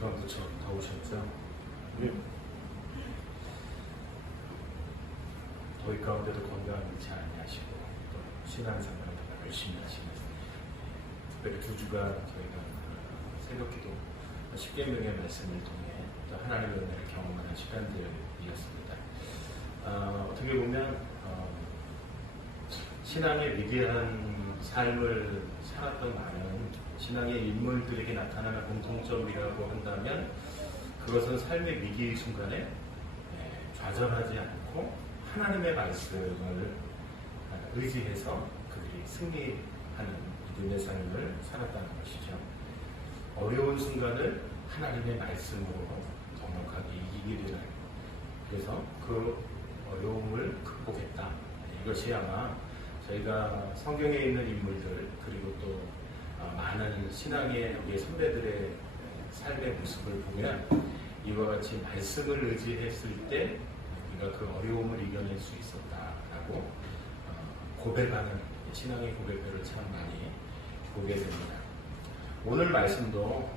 주가 무척 더우셨죠? 더위 가운데도 건강을 잃지 아니하시고 또 신앙생활을 열심히 하시는, 특별히 2주간 저희가 새벽기도 10계명의 말씀을 통해 또 하나님의 은혜를 경험하는 시간들이었습니다. 어떻게 보면 신앙의 위대한 삶을 살았던 많은 신앙의 인물들에게 나타나는 공통점이라고 한다면, 그것은 삶의 위기의 순간에 좌절하지 않고 하나님의 말씀을 의지해서 그들이 승리하는 믿음의 삶을 살았다는 것이죠. 어려운 순간을 하나님의 말씀으로 넉넉하게 이기게 되는, 그래서 그 어려움을 극복했다. 이것이 아마 저희가 성경에 있는 인물들, 그리고 또 많은 신앙의 우리 선배들의 삶의 모습을 보면 이와 같이 말씀을 의지했을 때 우리가 그 어려움을 이겨낼 수 있었다라고 고백하는 신앙의 고백들을 참 많이 보게 됩니다. 오늘 말씀도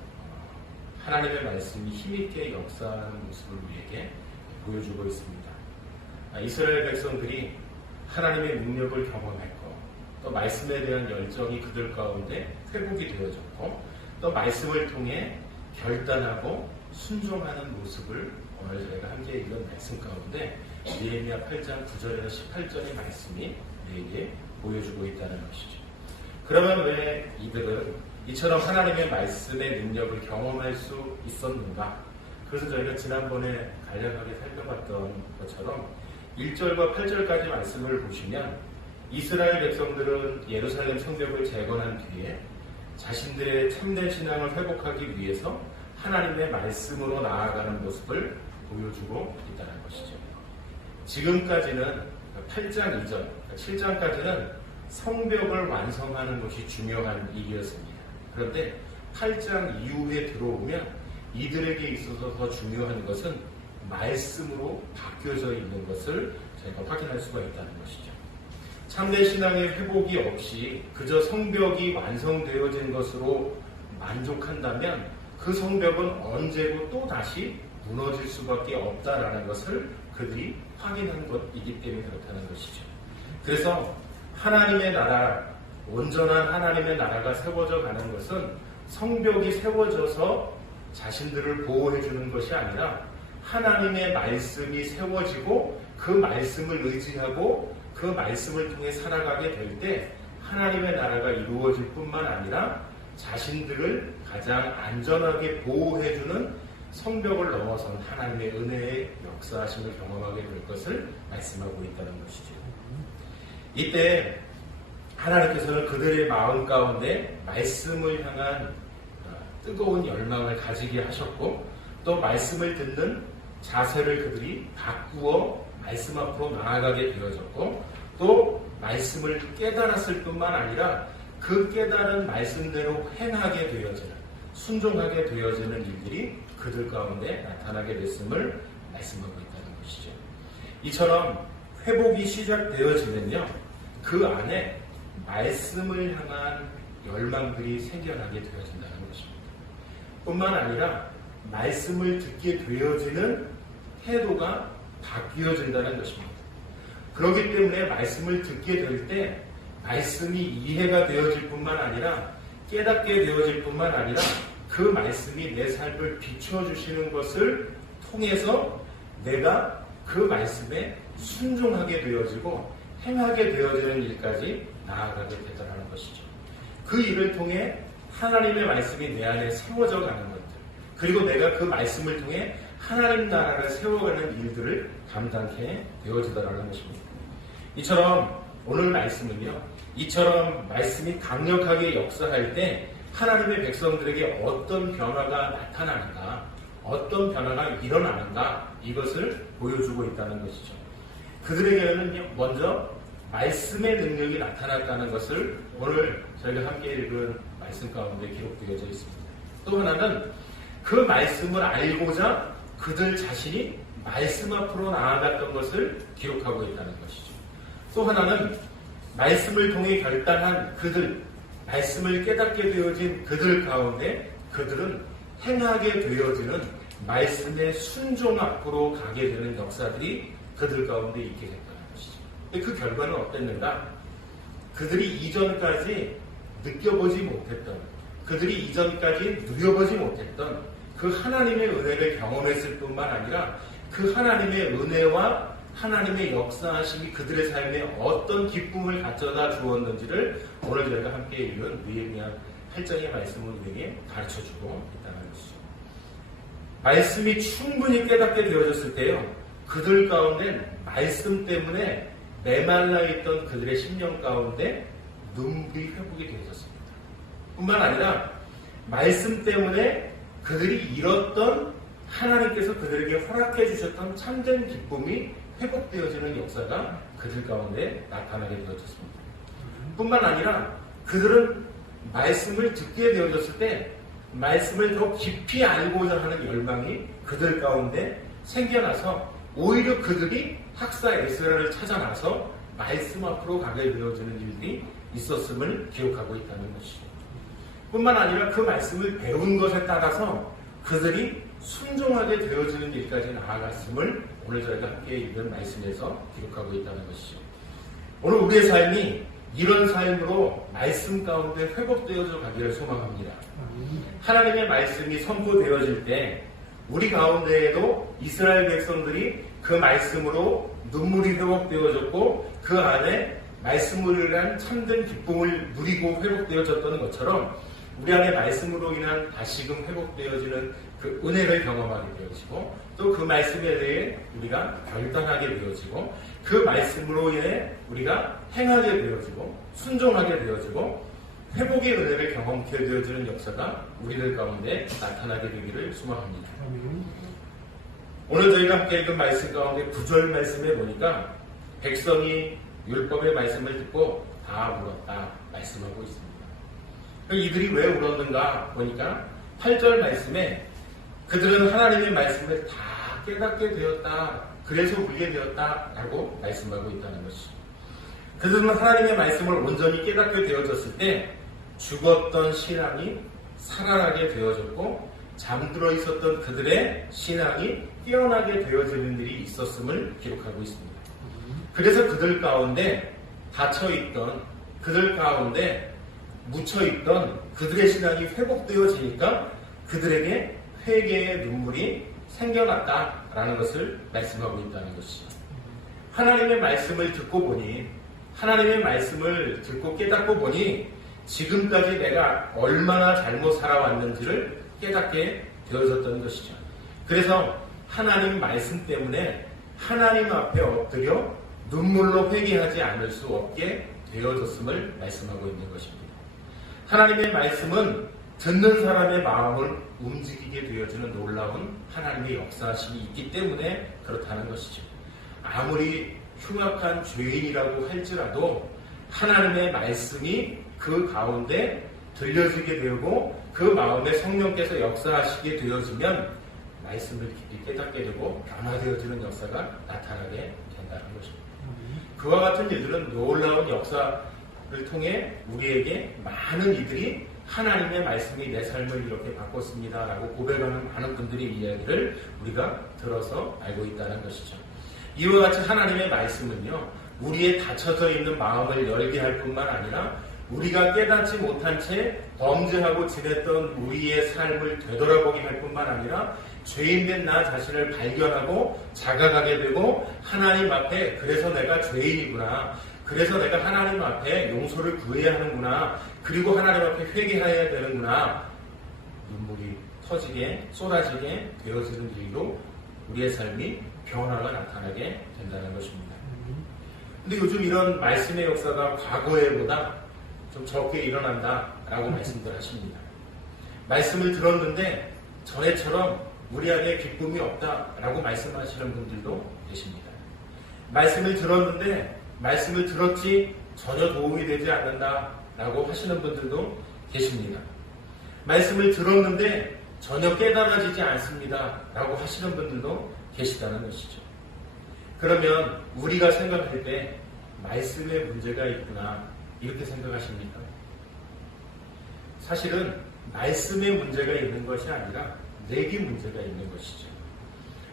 하나님의 말씀이 힘있게 역사하는 모습을 우리에게 보여주고 있습니다. 이스라엘 백성들이 하나님의 능력을 경험했고, 또 말씀에 대한 열정이 그들 가운데 회복이 되어졌고, 또 말씀을 통해 결단하고 순종하는 모습을 오늘 저희가 함께 읽은 말씀 가운데 느헤미야 8장 9절에서 18절의 말씀이 우리에게 보여주고 있다는 것이죠. 그러면 왜 이들은 이처럼 하나님의 말씀의 능력을 경험할 수 있었는가? 그래서 저희가 지난번에 간략하게 살펴봤던 것처럼 1절과 8절까지 말씀을 보시면, 이스라엘 백성들은 예루살렘 성벽을 재건한 뒤에 자신들의 참된 신앙을 회복하기 위해서 하나님의 말씀으로 나아가는 모습을 보여주고 있다는 것이죠. 지금까지는 8장 이전, 7장까지는 성벽을 완성하는 것이 중요한 일이었습니다. 그런데 8장 이후에 들어오면 이들에게 있어서 더 중요한 것은 말씀으로 바뀌어져 있는 것을 저희가 확인할 수가 있다는 것이죠. 참된 신앙의 회복이 없이 그저 성벽이 완성되어진 것으로 만족한다면 그 성벽은 언제고 또 다시 무너질 수밖에 없다라는 것을 그들이 확인한 것이기 때문에 그렇다는 것이죠. 그래서 하나님의 나라, 온전한 하나님의 나라가 세워져 가는 것은 성벽이 세워져서 자신들을 보호해 주는 것이 아니라 하나님의 말씀이 세워지고 그 말씀을 의지하고 그 말씀을 통해 살아가게 될 때 하나님의 나라가 이루어질 뿐만 아니라 자신들을 가장 안전하게 보호해주는 성벽을 넘어선 하나님의 은혜의 역사하심을 경험하게 될 것을 말씀하고 있다는 것이죠. 이때 하나님께서는 그들의 마음 가운데 말씀을 향한 뜨거운 열망을 가지게 하셨고, 또 말씀을 듣는 자세를 그들이 바꾸어 말씀 앞으로 나아가게 되어졌고, 또 말씀을 깨달았을 뿐만 아니라 그 깨달은 말씀대로 행하게 되어지는, 순종하게 되어지는 일들이 그들 가운데 나타나게 됐음을 말씀하고 있다는 것이죠. 이처럼 회복이 시작되어지면요, 그 안에 말씀을 향한 열망들이 생겨나게 되어진다는 것입니다. 뿐만 아니라 말씀을 듣게 되어지는 태도가 바뀌어진다는 것입니다. 그렇기 때문에 말씀을 듣게 될 때 말씀이 이해가 되어질 뿐만 아니라 깨닫게 되어질 뿐만 아니라 그 말씀이 내 삶을 비춰주시는 것을 통해서 내가 그 말씀에 순종하게 되어지고 행하게 되어지는 일까지 나아가게 되더라는 것이죠. 그 일을 통해 하나님의 말씀이 내 안에 세워져 가는 것들, 그리고 내가 그 말씀을 통해 하나님 나라를 세워가는 일들을 감당해 되어지더라는 것입니다. 이처럼 오늘 말씀은요, 이처럼 말씀이 강력하게 역사할 때 하나님의 백성들에게 어떤 변화가 나타나는가, 어떤 변화가 일어나는가, 이것을 보여주고 있다는 것이죠. 그들에게는 먼저 말씀의 능력이 나타났다는 것을 오늘 저희가 함께 읽은 말씀 가운데 기록되어져 있습니다. 또 하나는 그 말씀을 알고자 그들 자신이 말씀 앞으로 나아갔던 것을 기록하고 있다는 것이죠. 또 하나는 말씀을 통해 결단한 그들, 말씀을 깨닫게 되어진 그들 가운데 그들은 행하게 되어지는 말씀의 순종 앞으로 가게 되는 역사들이 그들 가운데 있게 됐다는 것이죠. 근데 그 결과는 어땠는가? 그들이 이전까지 느껴보지 못했던, 그들이 이전까지 누려보지 못했던 그 하나님의 은혜를 경험했을 뿐만 아니라 그 하나님의 은혜와 하나님의 역사하심이 그들의 삶에 어떤 기쁨을 가져다 주었는지를 오늘 저희가 함께 읽은 느헤미야 8장의 말씀을 우리에게 가르쳐주고 있다는 것이죠. 말씀이 충분히 깨닫게 되어졌을 때요, 그들 가운데 말씀 때문에 메말라 있던 그들의 심령 가운데 눈물이 회복이 되어졌습니다. 뿐만 아니라 말씀 때문에 그들이 잃었던 하나님께서 그들에게 허락해 주셨던 참된 기쁨이 회복되어지는 역사가 그들 가운데 나타나게 되어졌습니다. 뿐만 아니라 그들은 말씀을 듣게 되어졌을 때 말씀을 더 깊이 알고자 하는 열망이 그들 가운데 생겨나서 오히려 그들이 학사 에스라를 찾아 나서 말씀 앞으로 가게 되어지는 일들이 있었음을 기록하고 있다는 것이죠. 뿐만 아니라 그 말씀을 배운 것에 따라서 그들이 순종하게 되어지는 일까지 나아갔음을 오늘 저희가 함께 읽은 말씀에서 기록하고 있다는 것이죠. 오늘 우리의 삶이 이런 삶으로 말씀 가운데 회복되어져 가기를 소망합니다. 하나님의 말씀이 선포되어질 때 우리 가운데에도 이스라엘 백성들이 그 말씀으로 눈물이 회복되어졌고 그 안에 말씀으로 인한 참된 기쁨을 누리고 회복되어졌던 것처럼 우리 안에 말씀으로 인한 다시금 회복되어지는 그 은혜를 경험하게 되어지고 또 그 말씀에 대해 우리가 결단하게 되어지고 그 말씀으로 인해 우리가 행하게 되어지고 순종하게 되어지고 회복의 은혜를 경험하게 되어지는 역사가 우리들 가운데 나타나게 되기를 소망합니다. 오늘 저희가 함께 읽은 말씀 가운데 9절 말씀에 보니까 백성이 율법의 말씀을 듣고 다 울었다 말씀하고 있습니다. 이들이 왜 울었는가 보니까 8절 말씀에 그들은 하나님의 말씀을 다 깨닫게 되었다, 그래서 울게 되었다 라고 말씀하고 있다는 것이죠. 그들은 하나님의 말씀을 온전히 깨닫게 되어졌을 때 죽었던 신앙이 살아나게 되어졌고 잠들어 있었던 그들의 신앙이 깨어나게 되어지는 일이 있었음을 기록하고 있습니다. 그래서 그들 가운데 닫혀있던, 그들 가운데 묻혀있던 그들의 신앙이 회복되어지니까 그들에게 회개의 눈물이 생겨났다라는 것을 말씀하고 있다는 것이죠. 하나님의 말씀을 듣고 보니, 하나님의 말씀을 듣고 깨닫고 보니 지금까지 내가 얼마나 잘못 살아왔는지를 깨닫게 되어졌던 것이죠. 그래서 하나님 말씀 때문에 하나님 앞에 엎드려 눈물로 회개하지 않을 수 없게 되어졌음을 말씀하고 있는 것입니다. 하나님의 말씀은 듣는 사람의 마음을 움직이게 되어지는 놀라운 하나님의 역사심이 있기 때문에 그렇다는 것이죠. 아무리 흉악한 죄인이라고 할지라도 하나님의 말씀이 그 가운데 들려지게 되고 그 마음에 성령께서 역사하시게 되어지면 말씀을 깊이 깨닫게 되고 변화되어지는 역사가 나타나게 된다는 것입니다. 그와 같은 일들은 놀라운 역사를 통해 우리에게 많은 이들이 하나님의 말씀이 내 삶을 이렇게 바꿨습니다 라고 고백하는 많은 분들의 이야기를 우리가 들어서 알고 있다는 것이죠. 이와 같이 하나님의 말씀은요, 우리의 닫혀져 있는 마음을 열게 할 뿐만 아니라 우리가 깨닫지 못한 채 범죄하고 지냈던 우리의 삶을 되돌아보게 할 뿐만 아니라 죄인된 나 자신을 발견하고 자각하게 되고 하나님 앞에 그래서 내가 죄인이구나, 그래서 내가 하나님 앞에 용서를 구해야 하는구나, 그리고 하나님 앞에 회개해야 되는구나, 눈물이 터지게 쏟아지게 되어지는 일로 우리의 삶이 변화가 나타나게 된다는 것입니다. 근데 요즘 이런 말씀의 역사가 과거에보다 좀 적게 일어난다라고 말씀들 하십니다. 말씀을 들었는데 전에처럼 우리 안에 기쁨이 없다라고 말씀하시는 분들도 계십니다. 말씀을 들었는데 말씀을 들었지 전혀 도움이 되지 않는다라고 하시는 분들도 계십니다. 말씀을 들었는데 전혀 깨달아지지 않습니다라고 하시는 분들도 계시다는 것이죠. 그러면 우리가 생각할 때 말씀에 문제가 있구나 이렇게 생각하십니까? 사실은 말씀에 문제가 있는 것이 아니라 내게 문제가 있는 것이죠.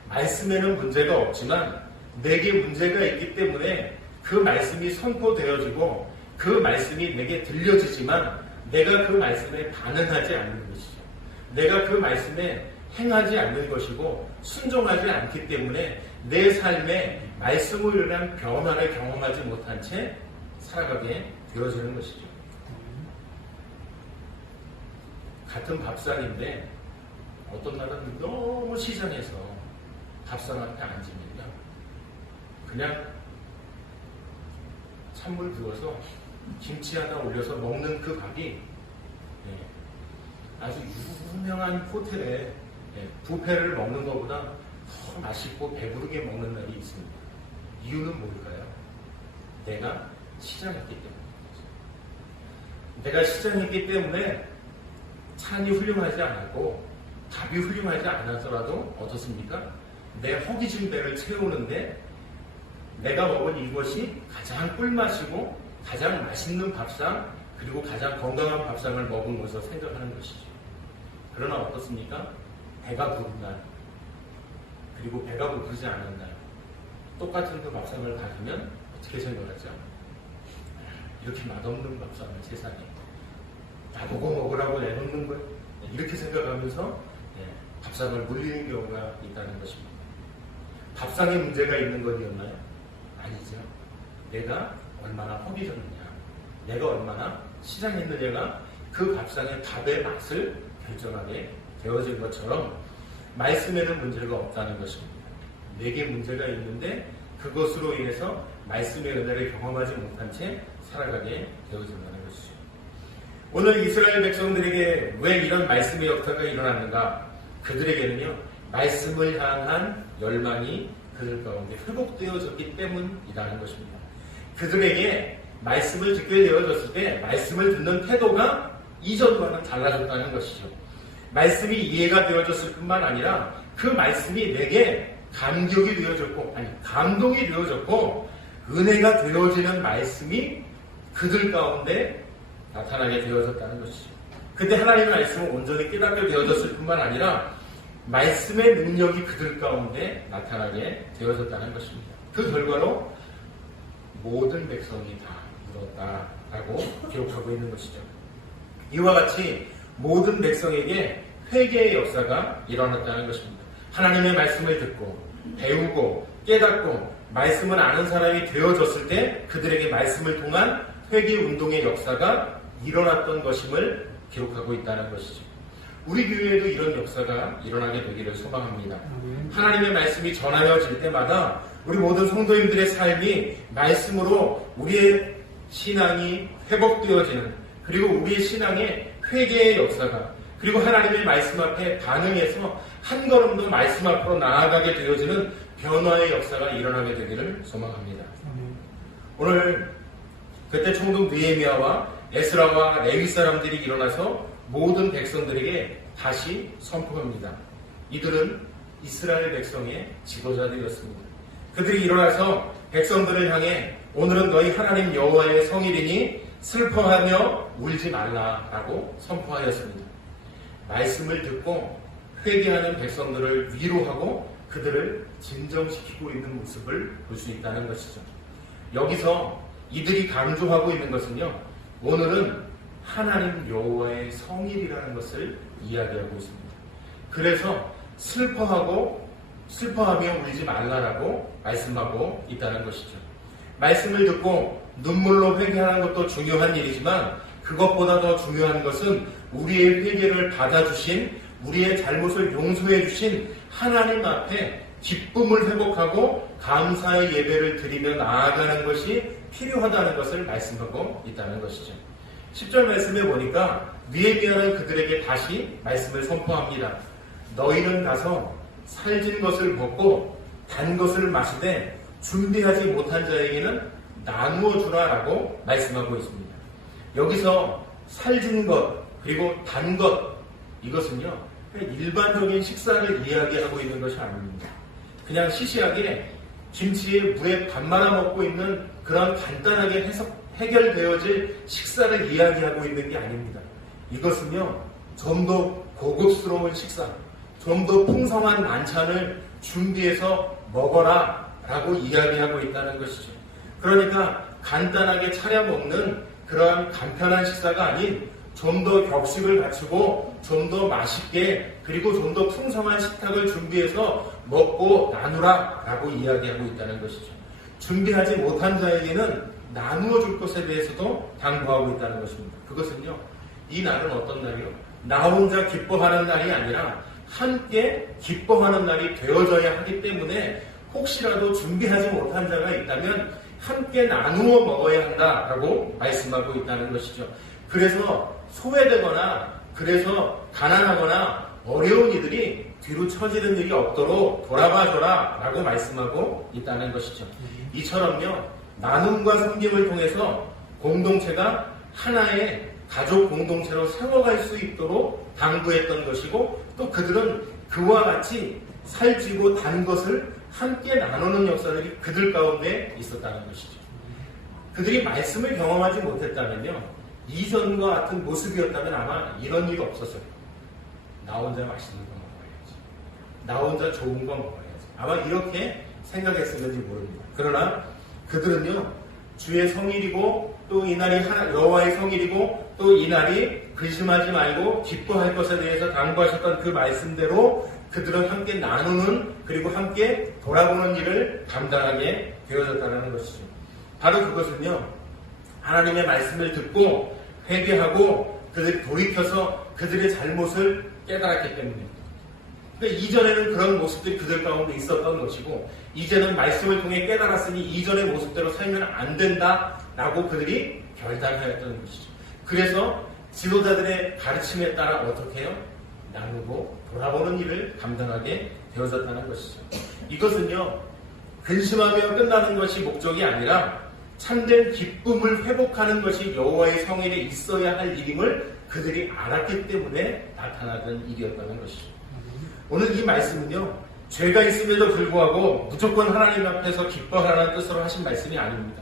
말씀에는 문제가 없지만 내게 문제가 있기 때문에 그 말씀이 선포되어지고 그 말씀이 내게 들려지지만 내가 그 말씀에 반응하지 않는 것이죠. 내가 그 말씀에 행하지 않는 것이고 순종하지 않기 때문에 내 삶에 말씀으로 인한 변화를 경험하지 못한 채 살아가게 되어지는 것이죠. 같은 밥상인데 어떤 날은 너무 시장에서 밥상 앞에 앉으면요 그냥 찬물 부어서 김치 하나 올려서 먹는 그 밥이 아주 유명한 호텔에 뷔페를 먹는 것보다 더 맛있고 배부르게 먹는 날이 있습니다. 이유는 뭘까요? 내가 시장했기 때문입니다. 내가 시장했기 때문에 찬이 훌륭하지 않았고 밥이 훌륭하지 않아서라도 어떻습니까? 내 허기진 배를 채우는데 내가 먹은 이것이 가장 꿀맛이고 가장 맛있는 밥상 그리고 가장 건강한 밥상을 먹은 것으로 생각하는 것이죠. 그러나 어떻습니까? 배가 부른 날 그리고 배가 고프지 않은 날 똑같은 그 밥상을 가지면 어떻게 생각하죠? 이렇게 맛없는 밥상을 세상에 나보고 먹으라고 내놓는 거예요. 이렇게 생각하면서 밥상을 물리는 경우가 있다는 것입니다. 밥상에 문제가 있는 것이었나요? 아니죠. 내가 얼마나 허기졌느냐, 내가 얼마나 시장했느냐가 그 밥상의 밥의 맛을 결정하게 되어진 것처럼 말씀에는 문제가 없다는 것입니다. 내게 문제가 있는데 그것으로 인해서 말씀의 은혜를 경험하지 못한 채 살아가게 되어진다는 것이죠. 오늘 이스라엘 백성들에게 왜 이런 말씀의 역사가 일어났는가? 그들에게는요 말씀을 향한 열망이 그들 가운데 회복되어졌기 때문이라는 것입니다. 그들에게 말씀을 듣게 되어졌을 때 말씀을 듣는 태도가 이전과는 달라졌다는 것이죠. 말씀이 이해가 되어졌을 뿐만 아니라 그 말씀이 내게 감격이 되어졌고 감동이 되어졌고 은혜가 되어지는 말씀이 그들 가운데 나타나게 되어졌다는 것이죠. 그때 하나님의 말씀은 온전히 깨닫게 되어졌을 뿐만 아니라 말씀의 능력이 그들 가운데 나타나게 되어졌다는 것입니다. 그 결과로 모든 백성이 다 물었다라고 기록하고 있는 것이죠. 이와 같이 모든 백성에게 회개의 역사가 일어났다는 것입니다. 하나님의 말씀을 듣고 배우고 깨닫고 말씀을 아는 사람이 되어졌을 때 그들에게 말씀을 통한 회개 운동의 역사가 일어났던 것임을 기록하고 있다는 것이죠. 우리 교회에도 이런 역사가 일어나게 되기를 소망합니다. 하나님의 말씀이 전하여질 때마다 우리 모든 성도님들의 삶이 말씀으로 우리의 신앙이 회복되어지는 그리고 우리의 신앙의 회개의 역사가 그리고 하나님의 말씀 앞에 반응해서 한 걸음 더 말씀 앞으로 나아가게 되어지는 변화의 역사가 일어나게 되기를 소망합니다. 오늘 그때 총독 느헤미야와 에스라와 레위 사람들이 일어나서 모든 백성들에게 다시 선포합니다. 이들은 이스라엘 백성의 지도자들이었습니다. 그들이 일어나서 백성들을 향해 오늘은 너희 하나님 여호와의 성일이니 슬퍼하며 울지 말라라고 선포하였습니다. 말씀을 듣고 회개하는 백성들을 위로하고 그들을 진정시키고 있는 모습을 볼 수 있다는 것이죠. 여기서 이들이 강조하고 있는 것은요, 오늘은 하나님 여호와의 성일이라는 것을 이야기하고 있습니다. 그래서 슬퍼하며 울지 말라라고 말씀하고 있다는 것이죠. 말씀을 듣고 눈물로 회개하는 것도 중요한 일이지만 그것보다 더 중요한 것은 우리의 회개를 받아주신 우리의 잘못을 용서해 주신 하나님 앞에 기쁨을 회복하고 감사의 예배를 드리며 나아가는 것이 필요하다는 것을 말씀하고 있다는 것이죠. 10절 말씀에 보니까 느헤미야는 그들에게 다시 말씀을 선포합니다. 너희는 가서 살진 것을 먹고 단 것을 마시되 준비하지 못한 자에게는 나누어 주라라고 말씀하고 있습니다. 여기서 살진 것 그리고 단 것 이것은요 일반적인 식사를 이야기하고 있는 것이 아닙니다. 그냥 시시하게 김치에 물에 밥 말아 먹고 있는 그런 간단하게 해결되어질 식사를 이야기하고 있는 게 아닙니다. 이것은요 좀 더 고급스러운 식사, 좀 더 풍성한 만찬을 준비해서 먹어라 라고 이야기하고 있다는 것이죠. 그러니까 간단하게 차려 먹는 그러한 간편한 식사가 아닌 좀 더 격식을 갖추고 좀 더 맛있게 그리고 좀 더 풍성한 식탁을 준비해서 먹고 나누라 라고 이야기하고 있다는 것이죠. 준비하지 못한 자에게는 나누어 줄 것에 대해서도 당부하고 있다는 것입니다. 그것은요, 이 날은 어떤 날이요? 나 혼자 기뻐하는 날이 아니라 함께 기뻐하는 날이 되어져야 하기 때문에 혹시라도 준비하지 못한 자가 있다면 함께 나누어 먹어야 한다라고 말씀하고 있다는 것이죠. 그래서 소외되거나 그래서 가난하거나 어려운 이들이 뒤로 처지는 일이 없도록 돌아봐줘라 라고 말씀하고 있다는 것이죠. 이처럼요, 나눔과 섬김을 통해서 공동체가 하나의 가족 공동체로 세워갈 수 있도록 당부했던 것이고, 또 그들은 그와 같이 살찌고 단 것을 함께 나누는 역사들이 그들 가운데 있었다는 것이죠. 그들이 말씀을 경험하지 못했다면요, 이전과 같은 모습이었다면 아마 이런 일이 없었어요. 나 혼자 맛있는 거 먹어야지, 나 혼자 좋은 거 먹어야지, 아마 이렇게 생각했을지 모릅니다. 그러나 그들은요, 주의 성일이고 또 이날이 여호와의 성일이고 또 이날이 근심하지 말고 기뻐할 것에 대해서 당부하셨던 그 말씀대로 그들은 함께 나누는 그리고 함께 돌아보는 일을 감당하게 되어졌다는 것이죠. 바로 그것은요, 하나님의 말씀을 듣고 회개하고 그들이 돌이켜서 그들의 잘못을 깨달았기 때문입니다. 그러니까 이전에는 그런 모습들이 그들 가운데 있었던 것이고, 이제는 말씀을 통해 깨달았으니 이전의 모습대로 살면 안 된다라고 그들이 결단하였던 것이죠. 그래서 지도자들의 가르침에 따라 어떻게 해요? 나누고 돌아보는 일을 감당하게 되어졌다는 것이죠. 이것은요, 근심하며 끝나는 것이 목적이 아니라 참된 기쁨을 회복하는 것이 여호와의 성일에 있어야 할 일임을 그들이 알았기 때문에 나타나던 일이었다는 것이죠. 오늘 이 말씀은요, 죄가 있음에도 불구하고 무조건 하나님 앞에서 기뻐하라는 뜻으로 하신 말씀이 아닙니다.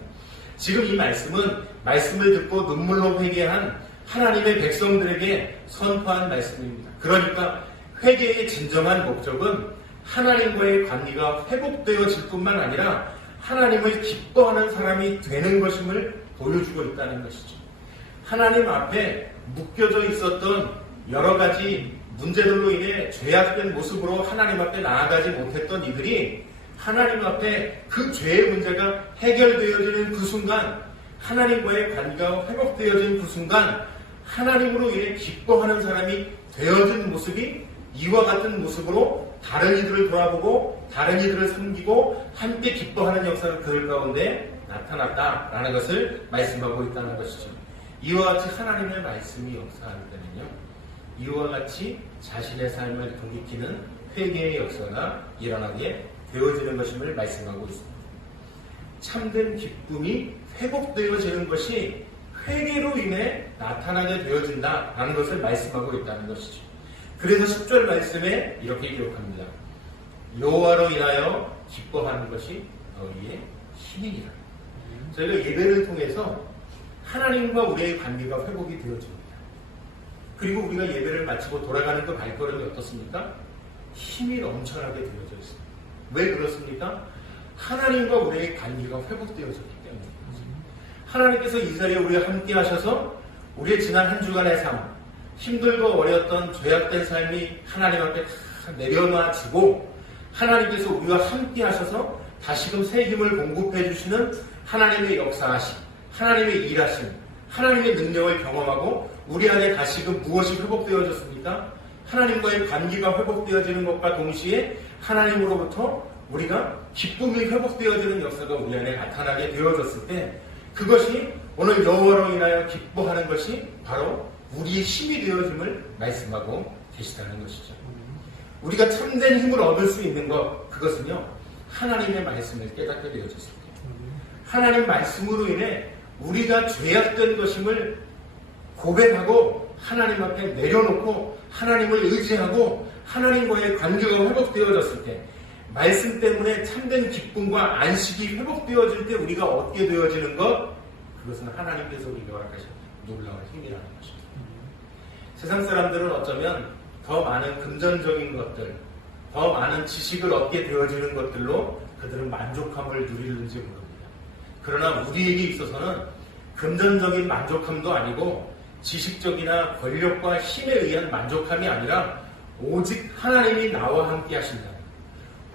지금 이 말씀은 말씀을 듣고 눈물로 회개한 하나님의 백성들에게 선포한 말씀입니다. 그러니까 회개의 진정한 목적은 하나님과의 관계가 회복되어질 뿐만 아니라 하나님을 기뻐하는 사람이 되는 것임을 보여주고 있다는 것이죠. 하나님 앞에 묶여져 있었던 여러 가지 문제들로 인해 죄악된 모습으로 하나님 앞에 나아가지 못했던 이들이 하나님 앞에 그 죄의 문제가 해결되어지는 그 순간, 하나님과의 관계가 회복되어지는 그 순간 하나님으로 인해 기뻐하는 사람이 되어진 모습이 이와 같은 모습으로 다른 이들을 돌아보고 다른 이들을 섬기고 함께 기뻐하는 역사가 그들 가운데 나타났다라는 것을 말씀하고 있다는 것이죠. 이와 같이 하나님의 말씀이 역사할 때는요, 이와 같이 자신의 삶을 돌이키는 회개의 역사가 일어나게 되어지는 것임을 말씀하고 있습니다. 참된 기쁨이 회복되어지는 것이 회개로 인해 나타나게 되어진다라는 것을 말씀하고 있다는 것이죠. 그래서 10절 말씀에 이렇게 기록합니다. 여호와로 인하여 기뻐하는 것이 너희의 힘이니라. 저희가 예배를 통해서 하나님과 우리의 관계가 회복이 되어집니다. 그리고 우리가 예배를 마치고 돌아가는 그 발걸음이 어떻습니까? 힘이 넘쳐나게 되어져 있습니다. 왜 그렇습니까? 하나님과 우리의 관계가 회복되어졌기 때문입니다. 하나님께서 이 자리에 우리와 함께 하셔서 우리의 지난 한 주간의 삶, 힘들고 어려웠던 죄악된 삶이 하나님 앞에 다 내려놔지고 하나님께서 우리와 함께 하셔서 다시금 새 힘을 공급해 주시는 하나님의 역사하심, 하나님의 일하심, 하나님의 능력을 경험하고 우리 안에 다시금 무엇이 회복되어졌습니까? 하나님과의 관계가 회복되어지는 것과 동시에 하나님으로부터 우리가 기쁨이 회복되어지는 역사가 우리 안에 나타나게 되어졌을 때, 그것이 오늘 여호와로 인하여 기뻐하는 것이 바로 우리의 힘이 되어짐을 말씀하고 계시다는 것이죠. 우리가 참된 힘을 얻을 수 있는 것, 그것은요, 하나님의 말씀을 깨닫게 되어졌을 때, 하나님 말씀으로 인해 우리가 죄악된 것임을 고백하고 하나님 앞에 내려놓고 하나님을 의지하고 하나님과의 관계가 회복되어졌을 때, 말씀 때문에 참된 기쁨과 안식이 회복되어질 때 우리가 얻게 되어지는 것, 그것은 하나님께서 우리에게 허락하신 놀라운 힘이라는 것입니다. 세상 사람들은 어쩌면 더 많은 금전적인 것들, 더 많은 지식을 얻게 되어지는 것들로 그들은 만족함을 누리는지 모릅니다. 그러나 우리에게 있어서는 금전적인 만족함도 아니고 지식적이나 권력과 힘에 의한 만족함이 아니라 오직 하나님이 나와 함께 하신다.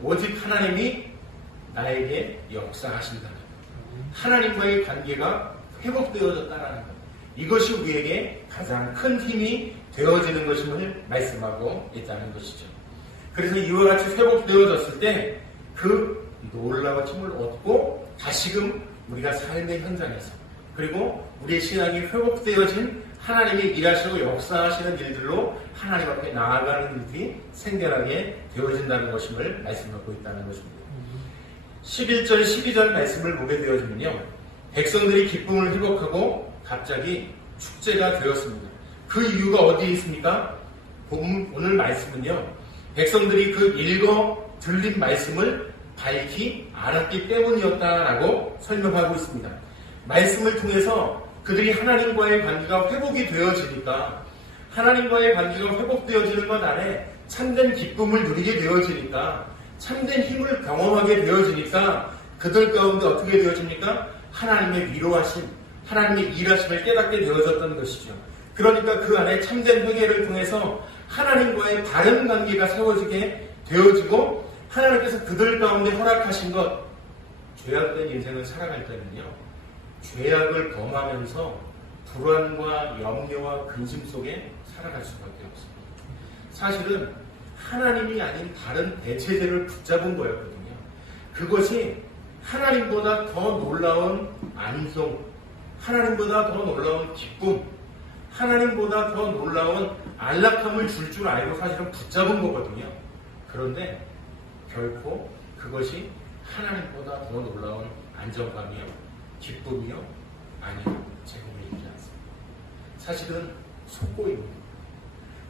오직 하나님이 나에게 역사하신다. 하나님과의 관계가 회복되어졌다는 것. 이것이 우리에게 가장 큰 힘이 되어지는 것임을 말씀하고 있다는 것이죠. 그래서 이와 같이 회복되어졌을 때 그 놀라운 힘을 얻고 다시금 우리가 삶의 현장에서 그리고 우리의 신앙이 회복되어진 하나님이 일하시고 역사하시는 일들로 하나님 앞에 나아가는 일들이 생겨나게 되어진다는 것임을 말씀하고 있다는 것입니다. 11절, 12절 말씀을 보게 되어지면요. 백성들이 기쁨을 회복하고 갑자기 축제가 되었습니다. 그 이유가 어디에 있습니까? 오늘 말씀은요. 백성들이 그 읽어 들린 말씀을 밝히 알았기 때문이었다라고 설명하고 있습니다. 말씀을 통해서 그들이 하나님과의 관계가 회복이 되어지니까 하나님과의 관계가 회복되어지는 것 안에 참된 기쁨을 누리게 되어지니까 참된 힘을 경험하게 되어지니까 그들 가운데 어떻게 되어집니까? 하나님의 위로하심, 하나님의 일하심을 깨닫게 되어졌던 것이죠. 그러니까 그 안에 참된 회개를 통해서 하나님과의 바른 관계가 세워지게 되어지고 하나님께서 그들 가운데 허락하신 것, 죄악된 인생을 살아갈 때는요. 죄악을 범하면서 불안과 염려와 근심 속에 살아갈 수밖에 없습니다. 사실은 하나님이 아닌 다른 대체제를 붙잡은 거였거든요. 그것이 하나님보다 더 놀라운 안송, 하나님보다 더 놀라운 기쁨, 하나님보다 더 놀라운 안락함을 줄 알고 사실은 붙잡은 거거든요. 그런데 결코 그것이 하나님보다 더 놀라운 안정감이요, 기쁨이요, 아니요, 제공이 되지 않습니다. 사실은 속고입니다.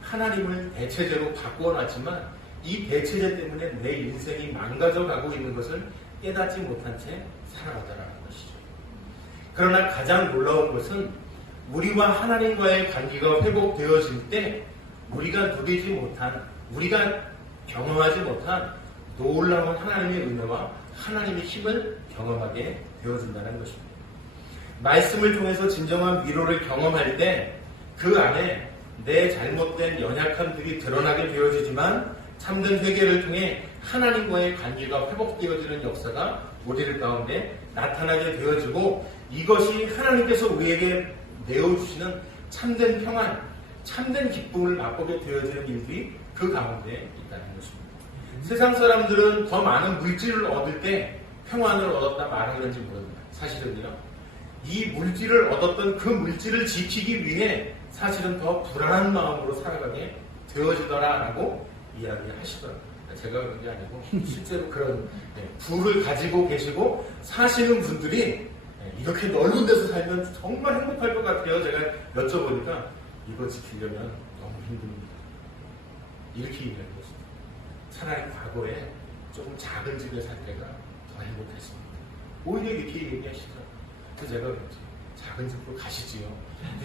하나님을 대체제로 바꾸어놨지만 이 대체제 때문에 내 인생이 망가져가고 있는 것을 깨닫지 못한 채 살아가더라는 것이죠. 그러나 가장 놀라운 것은 우리와 하나님과의 관계가 회복되어질 때 우리가 누리지 못한, 우리가 경험하지 못한 놀라운 하나님의 은혜와 하나님의 힘을 경험하게 되어진다는 것입니다. 말씀을 통해서 진정한 위로를 경험할 때 그 안에 내 잘못된 연약함들이 드러나게 되어지지만 참된 회개를 통해 하나님과의 관계가 회복되어지는 역사가 우리들 가운데 나타나게 되어지고 이것이 하나님께서 우리에게 내어주시는 참된 평안, 참된 기쁨을 맛보게 되어지는 일들이 그 가운데 있다는 것입니다. 세상 사람들은 더 많은 물질을 얻을 때 평안을 얻었다 말하는지 모릅니다. 사실은요. 이 물질을 얻었던 그 물질을 지키기 위해 사실은 더 불안한 마음으로 살아가게 되어지더라라고 이야기하시더라고요. 제가 그런 게 아니고 실제로 그런 부를 가지고 계시고 사시는 분들이 이렇게 넓은 데서 살면 정말 행복할 것 같아요. 제가 여쭤보니까 이거 지키려면 너무 힘듭니다. 이렇게 얘기했습니다. 차라리 과거에 조금 작은 집에 살 때가 더 행복했습니다. 오히려 이렇게 얘기하시더라고요. 그래서 제가 그랬죠. 작은 집으로 가시지요.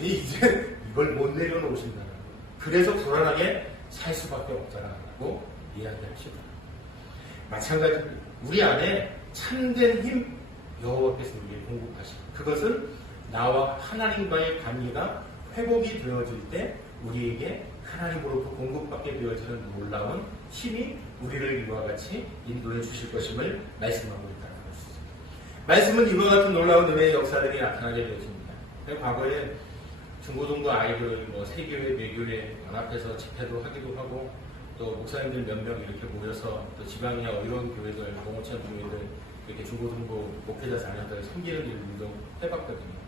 이제 이걸 못 내려놓으신다는 거. 그래서 불안하게 살 수밖에 없다라고 이야기하시더라고요. 마찬가지로 우리 안에 참된 힘 여호와께서 우리에게 공급하십니다. 그것은 나와 하나님과의 관계가 회복이 되어질 때 우리에게 하나님으로부터 공급받게 되어지는 놀라운 힘이 우리를 이와 같이 인도해 주실 것임을 말씀하고 있다는 것이죠. 말씀은 이와 같은 놀라운 은혜의 역사들이 나타나게 되어집니다. 과거에 중고등부 아이들 세교회, 매교회 연합해서 집회도 하기도 하고 또 목사님들 몇 명 이렇게 모여서 또 지방이나 어려운 교회들, 공호천 교회들 이렇게 중고등부 목회자 자녀들 섬기는 일들도 해봤거든요.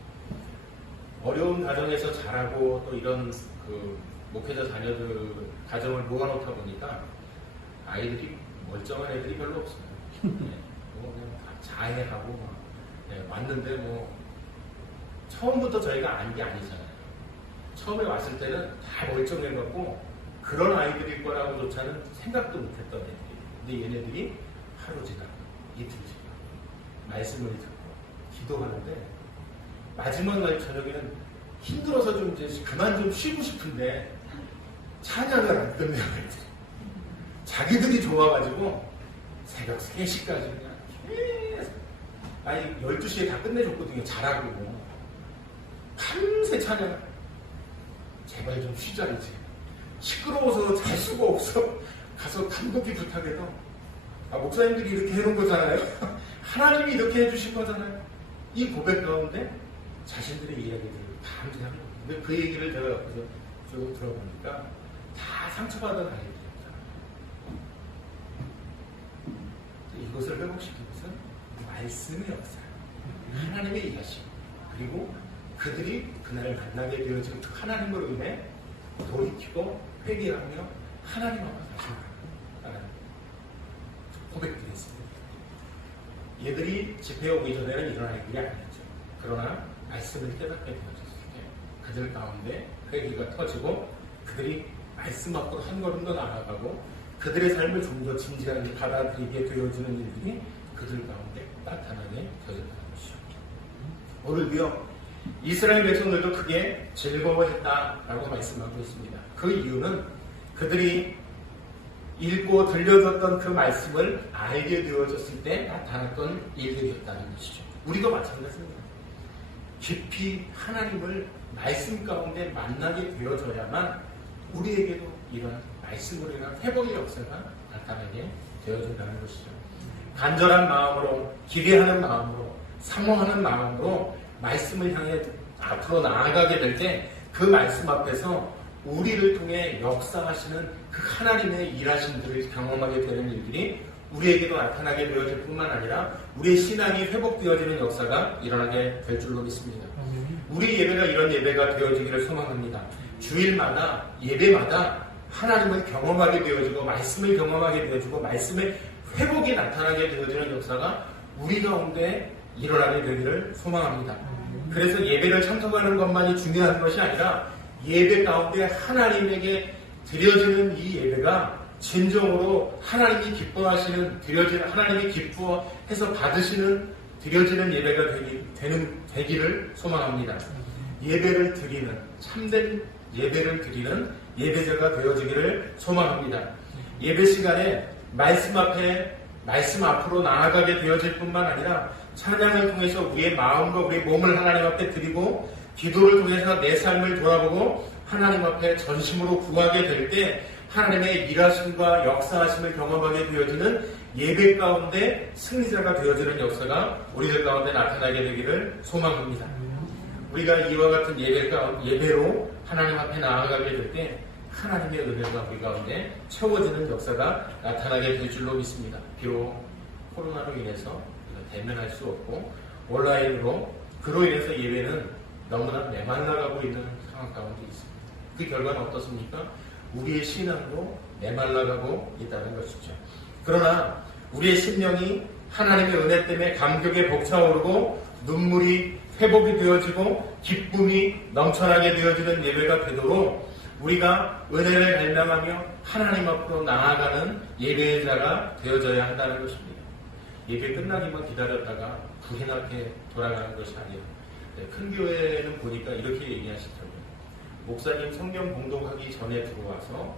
어려운 가정에서 자라고 또 이런 그 목회자 자녀들 가정을 모아놓다 보니까 아이들이 멀쩡한 애들이 별로 없어요. 그냥 자해하고 왔는데 처음부터 저희가 안 게 아니잖아요. 처음에 왔을 때는 다 멀쩡해갖고 그런 아이들일 거라고조차는 생각도 못했던 애들이. 근데 얘네들이 하루 지나고 이틀 지나고 말씀을 듣고 기도하는데 마지막 날 저녁에는 힘들어서 좀 이제 그만 좀 쉬고 싶은데 찬양을 안 끝내요. 자기들이 좋아가지고 새벽 3시까지 그냥 계속, 아니 12시에 다 끝내줬거든요. 잘하고 밤새 찬양. 제발 좀 쉬자 이제. 시끄러워서 잘 수가 없어. 가서 감독이 부탁해도 목사님들이 이렇게 해놓은 거잖아요. 하나님이 이렇게 해주신 거잖아요. 이 고백 가운데 자신들의 이야기들을 밤새 하는 거예요. 근데 그 얘기를 제가 옆에서 쭉 들어보니까 다 상처받은 아이들이었잖아요. 이것을 회복시킨 것은 말씀의 역사예요. 하나님의 일하심. 그리고 그들이 그날을 만나게 되어진 그 하나님으로 인해 돌이키고 회개하며 하나님 앞에 다시 나가는 고백들이 있습니다. 얘들이 집회에 오기 전에는 이런 아이들이 아니었죠. 그러나 말씀을 깨닫게 되어졌을 때 그들 가운데 회개가 터지고 그들이 말씀 앞으로 한 걸음 더 나아가고 그들의 삶을 좀 더 진지하게 받아들이게 되어지는 일들이 그들 가운데 나타나게 되어졌다는 것이죠. 오늘도요 이스라엘 백성들도 크게 즐거워했다라고 말씀하고 있습니다. 그 이유는 그들이 읽고 들려줬던 그 말씀을 알게 되어졌을 때 나타났던 일들이었다는 것이죠. 우리도 마찬가지입니다. 깊이 하나님을 말씀 가운데 만나게 되어져야만 우리에게도 이런 말씀으로 인한 회복의 역사가 나타나게 되어진다는 것이죠. 간절한 마음으로, 기대하는 마음으로, 사모하는 마음으로 말씀을 향해 앞으로 나아가게 될 때 그 말씀 앞에서 우리를 통해 역사하시는 그 하나님의 일하심들을 경험하게 되는 일들이 우리에게도 나타나게 되어질 뿐만 아니라 우리의 신앙이 회복되어지는 역사가 일어나게 될 줄로 믿습니다. 우리 예배가 이런 예배가 되어지기를 소망합니다. 주일마다 예배마다 하나님을 경험하게 되어지고 말씀을 경험하게 되어지고 말씀의 회복이 나타나게 되어지는 역사가 우리 가운데 일어나게 되기를 소망합니다. 그래서 예배를 참석하는 것만이 중요한 것이 아니라 예배 가운데 하나님에게 드려지는 이 예배가 진정으로 하나님이 기뻐하시는 드려지는 하나님이 기뻐해서 받으시는 드려지는 예배가 되기를 소망합니다. 예배를 드리는 참된 예배를 드리는 예배자가 되어지기를 소망합니다. 예배 시간에 말씀 앞으로 나아가게 되어질 뿐만 아니라 찬양을 통해서 우리의 마음과 우리의 몸을 하나님 앞에 드리고 기도를 통해서 내 삶을 돌아보고 하나님 앞에 전심으로 구하게 될 때 하나님의 일하심과 역사하심을 경험하게 되어지는 예배 가운데 승리자가 되어지는 역사가 우리들 가운데 나타나게 되기를 소망합니다. 우리가 이와 같은 예배로 하나님 앞에 나아가게 될 때 하나님의 은혜가 우리 가운데 채워지는 역사가 나타나게 될 줄로 믿습니다. 비록 코로나로 인해서 대면할 수 없고 온라인으로 그로 인해서 예배는 너무나 메말라가고 있는 상황 가운데 있습니다. 그 결과는 어떻습니까? 우리의 신앙도 메말라가고 있다는 것이죠. 그러나 우리의 심령이 하나님의 은혜 때문에 감격에 벅차오르고 눈물이 회복이 되어지고 기쁨이 넘쳐나게 되어지는 예배가 되도록 우리가 은혜를 갈망하며 하나님 앞으로 나아가는 예배자가 되어져야 한다는 것입니다. 예배 끝나기만 기다렸다가 불이 나게 돌아가는 것이 아니에요. 큰 교회는 보니까 이렇게 얘기하시더라고요. 목사님 성경 봉독하기 전에 들어와서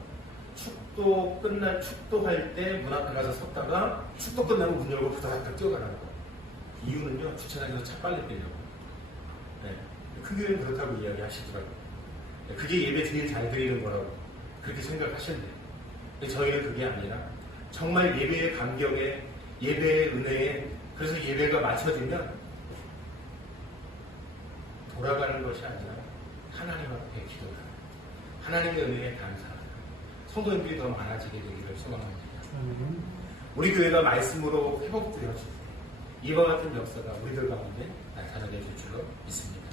축도할 때 문 앞에 가서 섰다가 축도 끝나고 문 열고 후다닥 뛰어가는 거. 이유는요, 주차장에서 차 빨리 빼려고. 큰 교회는 그렇다고 이야기하시더라고요. 그게 예배 제일 잘 드리는 거라고 그렇게 생각하셨네요. 저희는 그게 아니라 정말 예배의 감격에 예배의 은혜에 그래서 예배가 맞춰지면 돌아가는 것이 아니라 하나님 앞에 기도하는 하나님의 은혜에 감사하는 성도님들이 더 많아지게 되기를 소망합니다. 우리 교회가 말씀으로 회복되어지고 이와 같은 역사가 우리들 가운데 나타나게 될 줄로 믿습니다.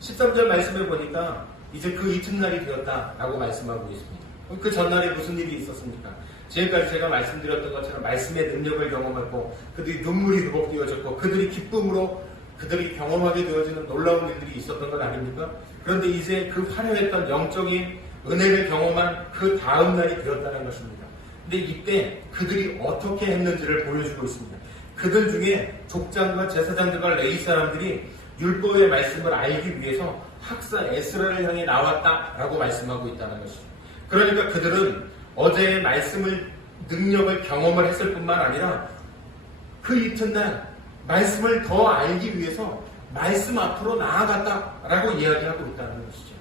13절 말씀을 보니까 이제 그 이튿날이 되었다라고 말씀하고 있습니다. 그 전날에 무슨 일이 있었습니까? 지금까지 제가 말씀드렸던 것처럼 말씀의 능력을 경험하고 그들이 눈물이 회복되어졌고 그들이 기쁨으로 그들이 경험하게 되어지는 놀라운 일들이 있었던 것 아닙니까? 그런데 이제 그 화려했던 영적인 은혜를 경험한 그 다음 날이 되었다는 것입니다. 근데 이때 그들이 어떻게 했는지를 보여주고 있습니다. 그들 중에 족장과 제사장들과 레위 사람들이 율법의 말씀을 알기 위해서 학사 에스라를 향해 나왔다라고 말씀하고 있다는 것이죠. 그러니까 그들은 어제의 말씀을 능력을 경험을 했을 뿐만 아니라 그 이튿날 말씀을 더 알기 위해서 말씀 앞으로 나아갔다라고 이야기하고 있다는 것이죠.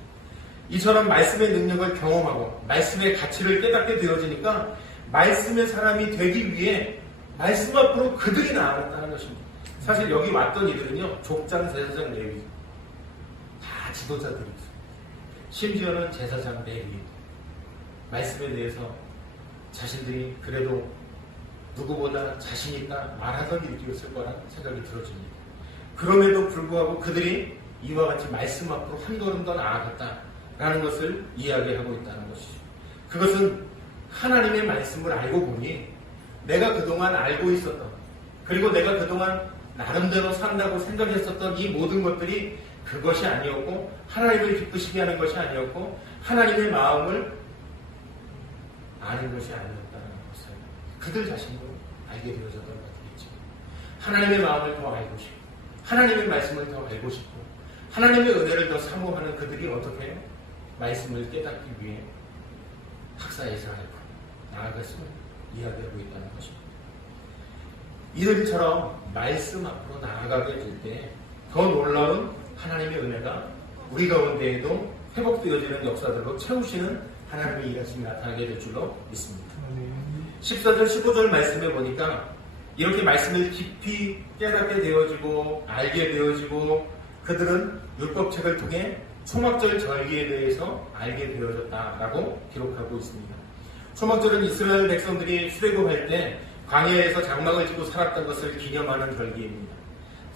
이처럼 말씀의 능력을 경험하고 말씀의 가치를 깨닫게 되어지니까 말씀의 사람이 되기 위해 말씀 앞으로 그들이 나아갔다는 것입니다. 사실 여기 왔던 이들은요, 족장, 제사장, 레위 다 지도자들이죠. 심지어는 제사장, 레위 말씀에 대해서 자신들이 그래도 누구보다 자신있다 말하던 일들이었을 거란 생각이 들어집니다. 그럼에도 불구하고 그들이 이와 같이 말씀 앞으로 한 걸음 더 나아갔다라는 것을 이야기하고 있다는 것이죠. 그것은 하나님의 말씀을 알고 보니 내가 그동안 알고 있었던, 그리고 내가 그동안 나름대로 산다고 생각했었던 이 모든 것들이 그것이 아니었고 하나님을 기쁘시게 하는 것이 아니었고 하나님의 마음을 아는 것이 아니었다는 것을 그들 자신도 알게 되어졌던 것 같겠죠. 하나님의 마음을 더 알고 싶고 하나님의 말씀을 더 알고 싶고 하나님의 은혜를 더 사모하는 그들이 어떻게 해요? 말씀을 깨닫기 위해 학사에서 알고 나아갔음을 이야기하고 있다는 것입니다. 이들처럼 말씀 앞으로 나아가게 될 때 더 놀라운 하나님의 은혜가 우리 가운데에도 회복되어지는 역사들로 채우시는 하나님의 일하심이 나타나게 될 줄로 믿습니다. 14절 15절 말씀에 보니까 이렇게 말씀을 깊이 깨닫게 되어지고 알게 되어지고 그들은 율법책을 통해 초막절 절기에 대해서 알게 되어졌다라고 기록하고 있습니다. 초막절은 이스라엘 백성들이 출애굽할 때 광야에서 장막을 짓고 살았던 것을 기념하는 절기입니다.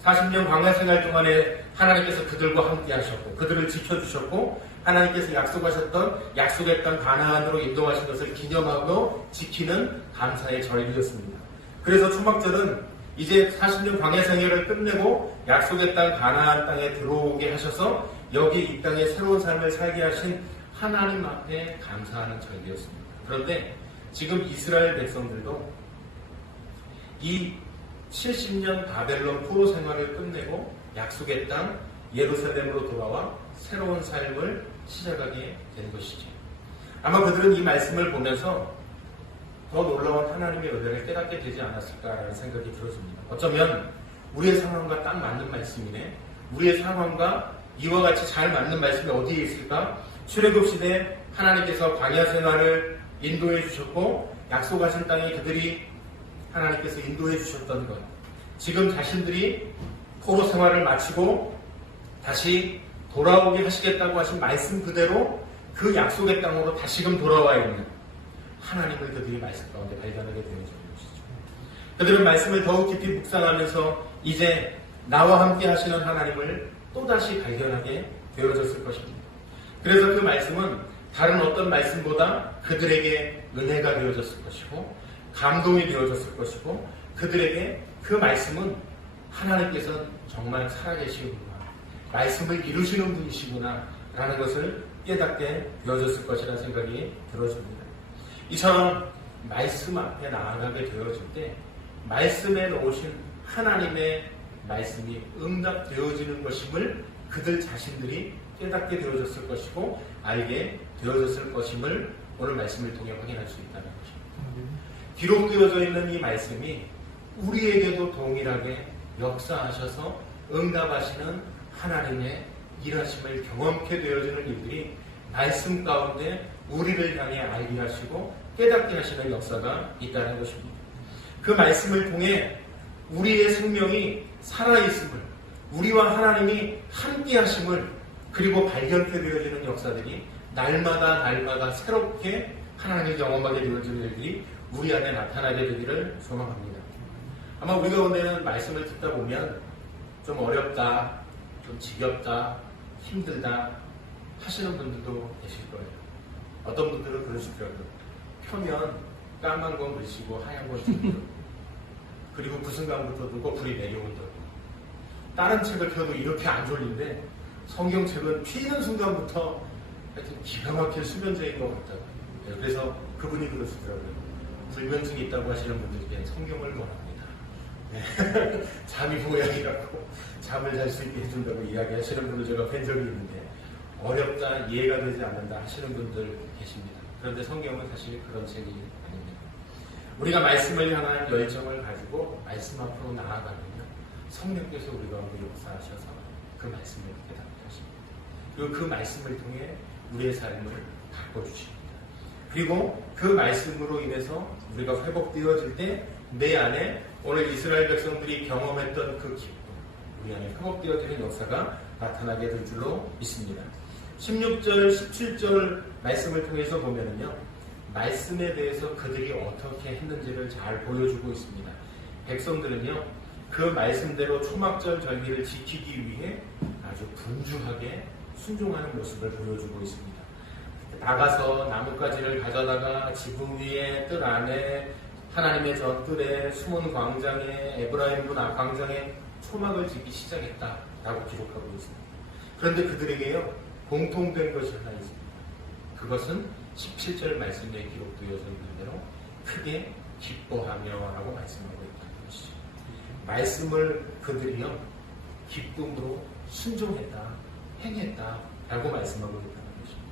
40년 광야 생활 동안에 하나님께서 그들과 함께 하셨고 그들을 지켜주셨고 하나님께서 약속하셨던 약속의 땅 가나안으로 인도하신 것을 기념하고 지키는 감사의 절기였습니다. 그래서 초막절은 이제 40년 광야 생활을 끝내고 약속의 땅 가나안 땅에 들어오게 하셔서 여기 이 땅에 새로운 삶을 살게 하신 하나님 앞에 감사하는 절기였습니다. 그런데 지금 이스라엘 백성들도 이 70년 바벨론 포로 생활을 끝내고 약속의 땅 예루살렘으로 돌아와 새로운 삶을 시작하게 된 것이죠. 아마 그들은 이 말씀을 보면서 더 놀라운 하나님의 은혜를 깨닫게 되지 않았을까라는 생각이 들어집니다. 어쩌면 우리의 상황과 딱 맞는 말씀이네. 우리의 상황과 이와 같이 잘 맞는 말씀이 어디에 있을까? 출애굽 시대 하나님께서 광야 생활을 인도해 주셨고 약속하신 땅에 그들이 하나님께서 인도해 주셨던 것, 지금 자신들이 포로 생활을 마치고 다시 돌아오게 하시겠다고 하신 말씀 그대로 그 약속의 땅으로 다시금 돌아와 있는 하나님을 그들이 말씀 가운데 발견하게 되어진 것이죠. 그들은 말씀을 더욱 깊이 묵상하면서 이제 나와 함께 하시는 하나님을 또다시 발견하게 되어졌을 것입니다. 그래서 그 말씀은 다른 어떤 말씀보다 그들에게 은혜가 되어졌을 것이고 감동이 되어졌을 것이고 그들에게 그 말씀은 하나님께서 정말 살아계시구나, 말씀을 이루시는 분이시구나 라는 것을 깨닫게 되어졌을 것이라는 생각이 들어집니다. 이처럼 말씀 앞에 나아가게 되어질 때 말씀에 놓으신 하나님의 말씀이 응답되어지는 것임을 그들 자신들이 깨닫게 되어졌을 것이고 알게 되어졌을 것임을 오늘 말씀을 통해 확인할 수 있다는 것입니다. 기록되어져 있는 이 말씀이 우리에게도 동일하게 역사하셔서 응답하시는 하나님의 일하심을 경험케 되어지는 일들이 말씀 가운데 우리를 향해 알게 하시고 깨닫게 하시는 역사가 있다는 것입니다. 그 말씀을 통해 우리의 생명이 살아있음을, 우리와 하나님이 함께 하심을 그리고 발견케 되어지는 역사들이 날마다 새롭게 하나님을 경험하게 되어지는 일들이 우리 안에 나타나게 되기를 소망합니다. 아마 우리 가운데는 말씀을 듣다 보면 좀 어렵다, 좀 지겹다, 힘들다 하시는 분들도 계실 거예요. 어떤 분들은 그러시더라고요. 펴면 까만 건 글씨고 하얀 건 줄이고 그리고 그 순간부터 눈꺼풀이 내려온다고. 다른 책을 펴도 이렇게 안 졸린데 성경책은 피는 순간부터 하여튼 기가 막힐 수면제인 것 같다고. 그래서 그분이 그러시더라고요. 불면증이 있다고 하시는 분들께 성경을 권합니다. 네. 잠이 모양이라고 잠을 잘 수 있게 해준다고 이야기하시는 분들 제가 뵌 적이 있는데 어렵다, 이해가 되지 않는다 하시는 분들 계십니다. 그런데 성경은 사실 그런 책이 아닙니다. 우리가 말씀을 향한 열정을 가지고 말씀 앞으로 나아가면요, 성령께서 우리 가운데 역사하셔서 그 말씀을 깨닫게 하십니다. 그리고 그 말씀을 통해 우리의 삶을 바꿔주십니다. 그리고 그 말씀으로 인해서 우리가 회복되어질 때 내 안에 오늘 이스라엘 백성들이 경험했던 그 기쁨, 우리 안에 회복되어지는 역사가 나타나게 될 줄로 믿습니다. 16절, 17절 말씀을 통해서 보면은요, 말씀에 대해서 그들이 어떻게 했는지를 잘 보여주고 있습니다. 백성들은요, 그 말씀대로 초막절 절기를 지키기 위해 아주 분주하게 순종하는 모습을 보여주고 있습니다. 나가서 나뭇가지를 가져다가 지붕 위에 뜰 안에 하나님의 전뜰에 숨은 광장에 에브라임 문 앞 광장에 초막을 짓기 시작했다라고 기록하고 있습니다. 그런데 그들에게요, 공통된 것이 하나 있습니다. 그것은 17절 말씀에 기록되어져 있는 대로 크게 기뻐하며 라고 말씀하고 있다는 것이죠. 말씀을 그들이요, 기쁨으로 순종했다, 행했다 라고 말씀하고 있다는 것입니다.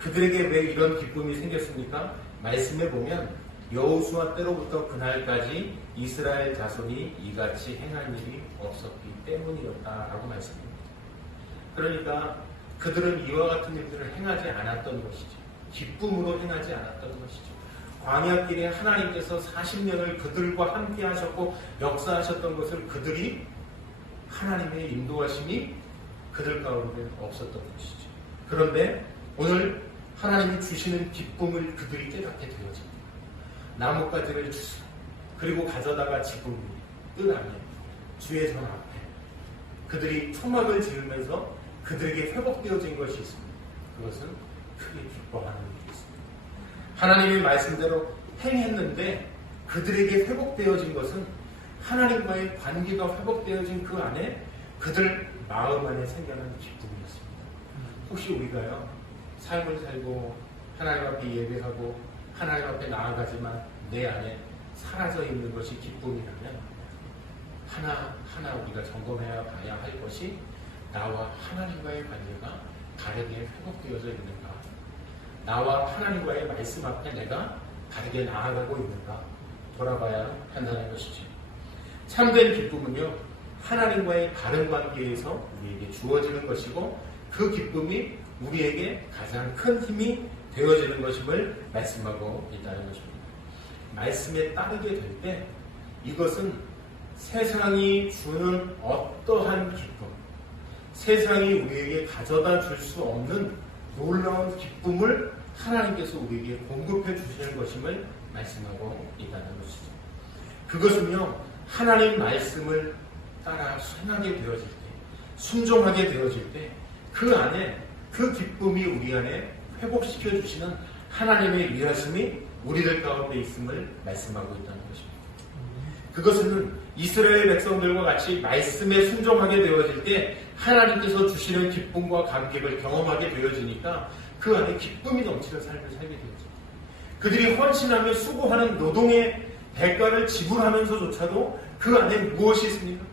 그들에게 왜 이런 기쁨이 생겼습니까? 말씀에 보면 여호수아 때로부터 그날까지 이스라엘 자손이 이같이 행한 일이 없었기 때문이었다라고 말씀합니다. 그러니까 그들은 이와 같은 일들을 행하지 않았던 것이죠. 기쁨으로 행하지 않았던 것이죠. 광야길에 하나님께서 40년을 그들과 함께 하셨고 역사하셨던 것을 그들이 하나님의 인도하심이 그들 가운데 없었던 것이죠. 그런데 오늘 하나님이 주시는 기쁨을 그들이 깨닫게 되어집니다. 나뭇가지를 주시고 그리고 가져다가 지붕 위에 뜰 안에 주의 전 앞에 그들이 초막을 지으면서 그들에게 회복되어진 것이 있습니다. 그것은 크게 기뻐하는 일이 있습니다. 하나님의 말씀대로 행했는데 그들에게 회복되어진 것은 하나님과의 관계가 회복되어진 그 안에 그들 마음 안에 생겨난 기쁨이었습니다. 혹시 우리가요, 삶을 살고 하나님 앞에 예배하고 하나님 앞에 나아가지만 내 안에 사라져 있는 것이 기쁨이라면 하나하나 우리가 점검해야 봐야 할 것이 나와 하나님과의 관계가 다르게 회복되어져 있는가, 나와 하나님과의 말씀 앞에 내가 다르게 나아가고 있는가 돌아봐야 한다는 것이죠. 참된 기쁨은요, 하나님과의 바른 관계에서 우리에게 주어지는 것이고 그 기쁨이 우리에게 가장 큰 힘이 되어지는 것임을 말씀하고 있다는 것입니다. 말씀에 따르게 될 때 이것은 세상이 주는 어떠한 기쁨, 세상이 우리에게 가져다 줄 수 없는 놀라운 기쁨을 하나님께서 우리에게 공급해 주시는 것임을 말씀하고 있다는 것이죠. 그것은요, 하나님 말씀을 따라 순하게 되어질 때, 순종하게 되어질 때 그 안에 그 기쁨이 우리 안에 회복시켜 주시는 하나님의 위하심이 우리들 가운데 있음을 말씀하고 있다는 것입니다. 그것은 이스라엘 백성들과 같이 말씀에 순종하게 되어질 때 하나님께서 주시는 기쁨과 감격을 경험하게 되어지니까 그 안에 기쁨이 넘치는 삶을 살게 되어집니다. 그들이 헌신하며 수고하는 노동의 대가를 지불하면서조차도 그 안에 무엇이 있습니까?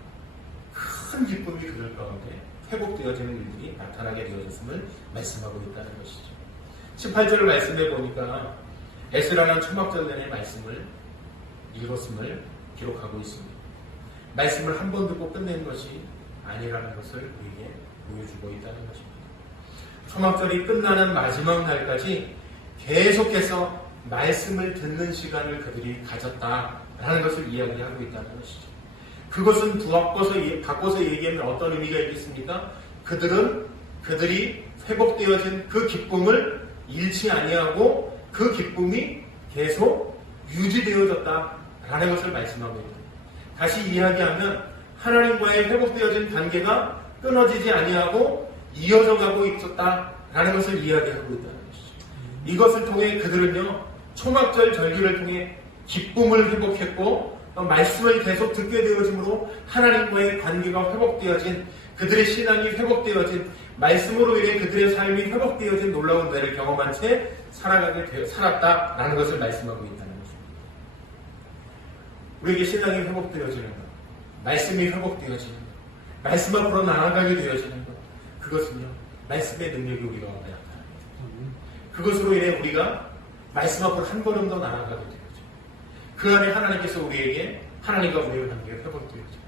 큰 기쁨이 그들 가운데 회복되어지는 일들이 나타나게 되어졌음을 말씀하고 있다는 것이죠. 18절 말씀해 보니까 에스라는 초막절 내내 말씀을 읽었음을 기록하고 있습니다. 말씀을 한 번 듣고 끝낸 것이 아니라는 것을 우리에게 보여주고 있다는 것입니다. 초막절이 끝나는 마지막 날까지 계속해서 말씀을 듣는 시간을 그들이 가졌다라는 것을 이야기하고 있다는 것이죠. 그것은 바꿔서 얘기하면 어떤 의미가 있겠습니까? 그들이 회복되어진 그 기쁨을 잃지 아니하고 그 기쁨이 계속 유지되어졌다라는 것을 말씀하고 있습니다. 다시 이야기하면 하나님과의 회복되어진 관계가 끊어지지 아니하고 이어져 가고 있었다라는 것을 이야기하고 있다는 것이죠. 이것을 통해 그들은요, 초막절 절기를 통해 기쁨을 회복했고 말씀을 계속 듣게 되어짐으로 하나님과의 관계가 회복되어진, 그들의 신앙이 회복되어진, 말씀으로 인해 그들의 삶이 회복되어진 놀라운 은혜를 경험한 채 살았다라는 것을 말씀하고 있다는 것입니다. 우리에게 신앙이 회복되어지는 것, 말씀이 회복되어지는 것, 말씀 앞으로 나아가게 되어지는 것, 그것은요, 말씀의 능력이 우리 가운데 나타납니다. 그것으로 인해 우리가 말씀 앞으로 한 걸음 더 나아가게 되어져. 그 안에 하나님께서 우리에게 하나님과 우리의 관계가 회복되어져.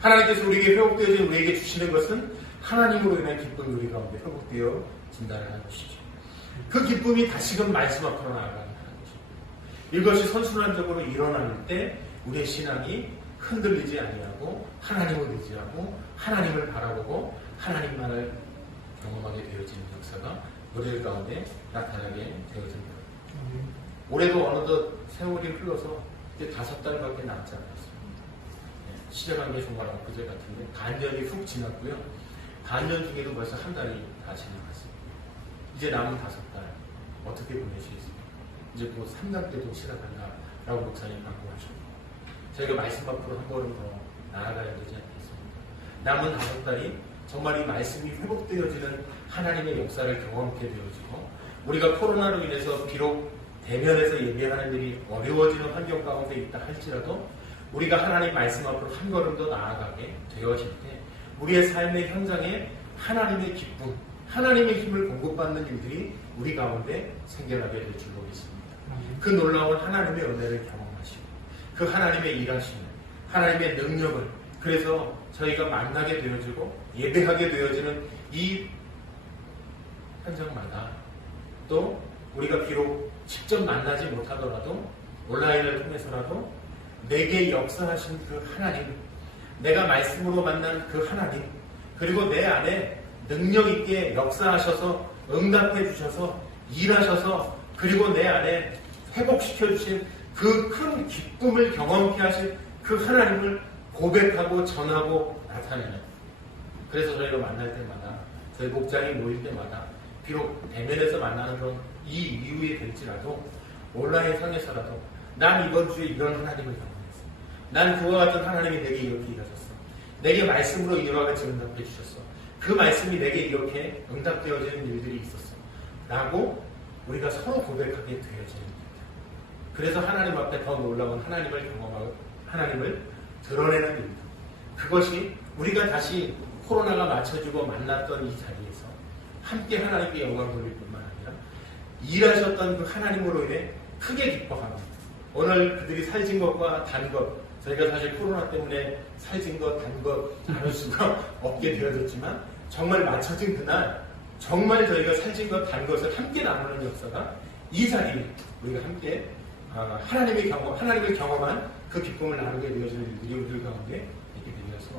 하나님께서 우리에게 회복되어진 우리에게 주시는 것은 하나님으로 인한 기쁨이 우리 가운데 회복되어진다는 것이죠. 그 기쁨이 다시금 말씀 앞으로 나아가는 것이죠. 이것이 선순환적으로 일어날 때 우리의 신앙이 흔들리지 아니하고 하나님을 의지하고 하나님을 바라보고 하나님만을 경험하게 되어지는 역사가 우리들 가운데 나타나게 되어집니다. 올해도 어느덧 세월이 흘러서 이제 5달밖에 남지 않았습니다. 시작한 게 정말 엊그제 같은데 반년이 훅 지났고요. 반년 중에도 벌써 한 달이 다 지나갔습니다. 이제 남은 5달 어떻게 보내시겠습니까? 이제 곧 3단 때도 시작한다라고 목사님 강구하셨고 저희가 말씀 앞으로 한 걸음 더 나아가야 되지 않겠습니까? 남은 5달이 정말 이 말씀이 회복되어지는 하나님의 역사를 경험하게 되어지고 우리가 코로나로 인해서 비록 대면에서 예배하는 일이 어려워지는 환경 가운데 있다 할지라도 우리가 하나님 말씀 앞으로 한 걸음 더 나아가게 되어질 때 우리의 삶의 현장에 하나님의 기쁨, 하나님의 힘을 공급받는 일들이 우리 가운데 생겨나게 될 줄로 믿습니다. 그 놀라운 하나님의 은혜를 경험하시고 그 하나님의 일하심을, 하나님의 능력을 그래서 저희가 만나게 되어지고 예배하게 되어지는 이 현장마다 또 우리가 비록 직접 만나지 못하더라도 온라인을 통해서라도 내게 역사하신 그 하나님, 내가 말씀으로 만난 그 하나님, 그리고 내 안에 능력 있게 역사하셔서 응답해 주셔서 일하셔서 그리고 내 안에 회복시켜 주신 그 큰 기쁨을 경험케 하신 그 하나님을 고백하고 전하고 나타내는 그래서 저희가 만날 때마다 저희 목장이 모일 때마다 비록 대면에서 만나는 그런 이 이후에 될지라도 온라인 상에서라도 난 이번 주에 이런 하나님을 경험했어. 난 그와 같은 하나님이 내게 이렇게 일하셨어. 내게 말씀으로 이와 같이 응답해 주셨어. 그 말씀이 내게 이렇게 응답되어지는 일들이 있었어. 라고 우리가 서로 고백하게 되어지는 겁니다. 그래서 하나님 앞에 더 놀라운 하나님을 경험하고 하나님을 드러내는 일입니다. 그것이 우리가 다시 코로나가 맞춰주고 만났던 이 자리에서 함께 하나님께 영광 돌릴 뿐만 아니라 일하셨던 그 하나님으로 인해 크게 기뻐합니다. 오늘 그들이 살진 것과 단 것, 저희가 사실 코로나 때문에 살진 것, 단 것 나눌 수가 없게 되어졌지만 정말 맞춰진 그날 정말 저희가 살진 것, 단 것을 함께 나누는 역사가 이 자리에 우리가 함께 하나님을 경험한 그 기쁨을 나누게 되어지는 일들이 우리 가운데 있게 되어서